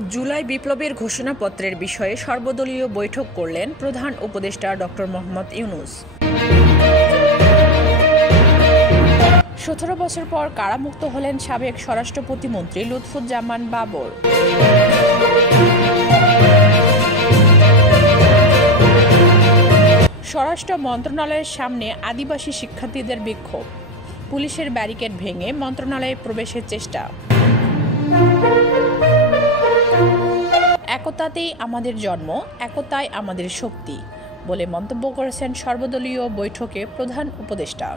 জুলাই বিপ্লবের ঘোষণাপত্রের বিষয়ে সর্বদলীয় বৈঠক করলেন প্রধান উপদেষ্টা ডক্টর মোহাম্মদ ইউনূস। ১৭ বছর পর কারামুক্ত হলেন সাবেক স্বরাষ্ট্র প্রতিমন্ত্রী লুৎফুজ্জামান বাবর। স্বরাষ্ট্র মন্ত্রণালয়ের সামনে আদিবাসী শিক্ষার্থীদের বিক্ষোভ, পুলিশের ব্যারিকেড ভেঙে মন্ত্রণালয়ে প্রবেশের চেষ্টা। একতাতেই আমাদের জন্ম, একতাই আমাদের শক্তি বলে মন্তব্য করেছেন সর্বদলীয় বৈঠকে প্রধান উপদেষ্টা।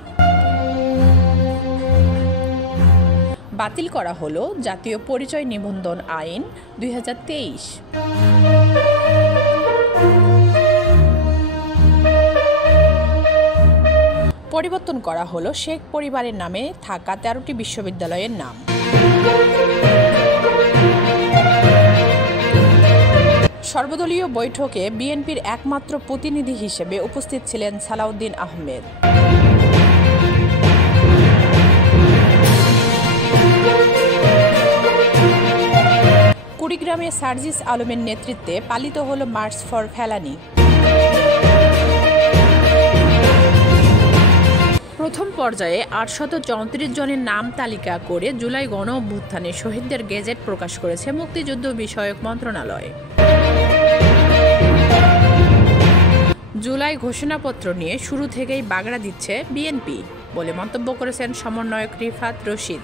বাতিল করা হলো জাতীয় পরিচয় নিবন্ধন আইন ২০২৩। পরিবর্তন করা হলো শেখ পরিবারের নামে থাকা ১৩টি বিশ্ববিদ্যালয়ের নাম। সর্বদলীয় বৈঠকে বিএনপির একমাত্র প্রতিনিধি হিসেবে উপস্থিত ছিলেন সালাউদ্দিন আহমেদ। কুড়িগ্রামে সার্জিস আলমের নেতৃত্বে পালিত হল মার্চ ফর ফেলানি। প্রথম পর্যায়ে ৮৩৪ জনের নাম তালিকা করে জুলাই গণ অভ্যুত্থানে শহীদদের গেজেট প্রকাশ করেছে মুক্তিযুদ্ধ বিষয়ক মন্ত্রণালয়। জুলাই ঘোষণাপত্র নিয়ে শুরু থেকেই বাগড়া দিচ্ছে বিএনপি বলে মন্তব্য করেছেন সমন্বয়ক রিফাত রশিদ।